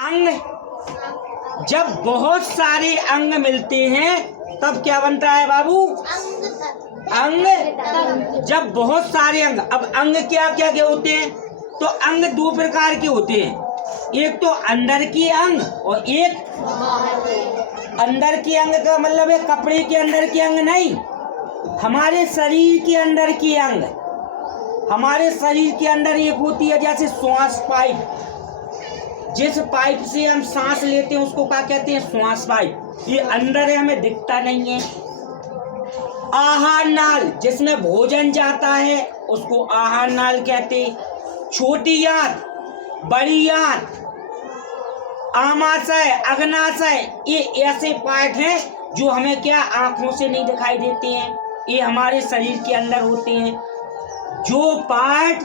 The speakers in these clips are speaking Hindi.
अंग, जब बहुत सारे अंग मिलते हैं तब क्या बनता है बाबू? अंग। जब बहुत सारे अंग, अब अंग क्या क्या क्या होते हैं? तो अंग दो प्रकार के होते हैं, एक तो अंदर की अंग और एक अंदर के अंग का मतलब है कपड़े के अंदर के अंग नहीं, हमारे शरीर के अंदर की अंग। हमारे शरीर के अंदर एक होती है जैसे श्वास पाइप, जिस पाइप से हम सांस लेते हैं उसको क्या कहते हैं? श्वास पाइप। ये अंदर है, हमें दिखता नहीं है। आहार नाल, जिसमें भोजन जाता है उसको आहार नाल कहते हैं। छोटी आंत, बड़ी आंत, आमाशय, अग्नाशय, ये ऐसे पार्ट हैं जो हमें क्या आंखों से नहीं दिखाई देते हैं, ये हमारे शरीर के अंदर होते हैं। जो पार्ट,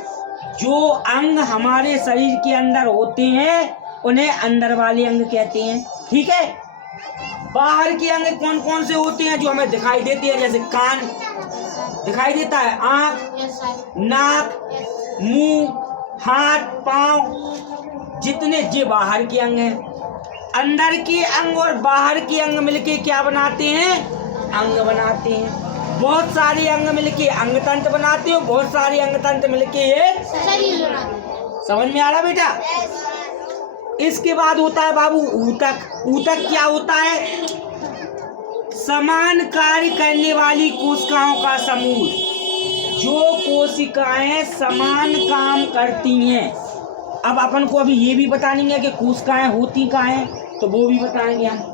जो अंग हमारे शरीर के अंदर होते हैं उन्हें अंदर वाले अंग कहते हैं। ठीक है। बाहर के अंग कौन कौन से होते हैं? जो हमें दिखाई देते हैं, जैसे कान दिखाई देता है, आंख, नाक, मुंह, हाथ, पांव, जितने ये बाहर के अंग हैं। अंदर के अंग और बाहर के अंग मिलके क्या बनाते हैं? अंग बनाते हैं। बहुत सारे अंग मिलके अंग तंत्र बनाते हो, बहुत सारे अंग तंत्र मिलके एक शरीर बनाते हैं। समझ में आ रहा बेटा? इसके बाद होता है बाबू ऊतक। ऊतक क्या होता है? समान कार्य करने वाली कोशिकाओं का समूह। जो कोशिकाएं समान काम करती हैं, अब अपन को अभी ये भी बतानी है कि कोशिकाएं होती कहाँ हैं, तो वो भी बताएंगे हम।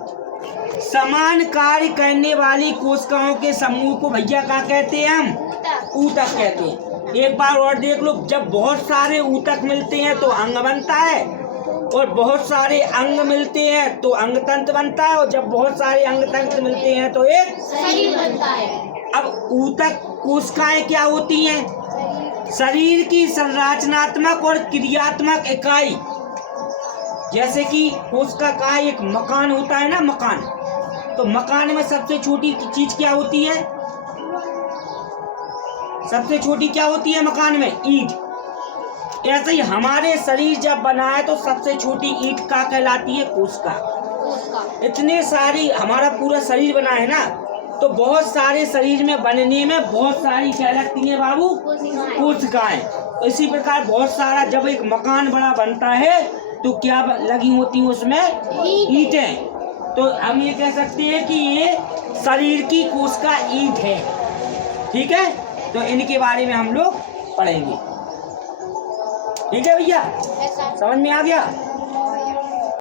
समान कार्य करने वाली कोशिकाओं के समूह को भैया क्या कहते हैं? हम ऊतक कहते हैं। एक बार और देख लो, जब बहुत सारे ऊतक मिलते हैं तो अंग बनता है, और बहुत सारे अंग मिलते हैं तो अंग तंत्र बनता है, और जब बहुत सारे अंग तंत्र मिलते हैं तो एक शरीर बनता है। अब ऊतक कोशिकाएं क्या होती हैं? शरीर की संरचनात्मक और क्रियात्मक इकाई। जैसे कि कोशिका का एक मकान होता है ना, मकान, तो मकान में सबसे छोटी चीज क्या होती है? सबसे छोटी क्या होती है मकान में? ईंट। ऐसे ही हमारे शरीर जब बना है तो सबसे छोटी ईंट क्या कहलाती है? कोशिका। इतने सारी हमारा पूरा शरीर बना है ना, तो बहुत सारे शरीर में बनने में बहुत सारी क्या लगती है बाबू? कोशिकाएं। तो इसी प्रकार बहुत सारा जब एक मकान बड़ा बनता है तो क्या लगी होती है उसमें? ईंटें। तो हम ये कह सकते हैं कि ये शरीर की कोशिका ईंट है। ठीक है। तो इनके बारे में हम लोग पढ़ेंगे। ठीक है भैया, समझ में आ गया?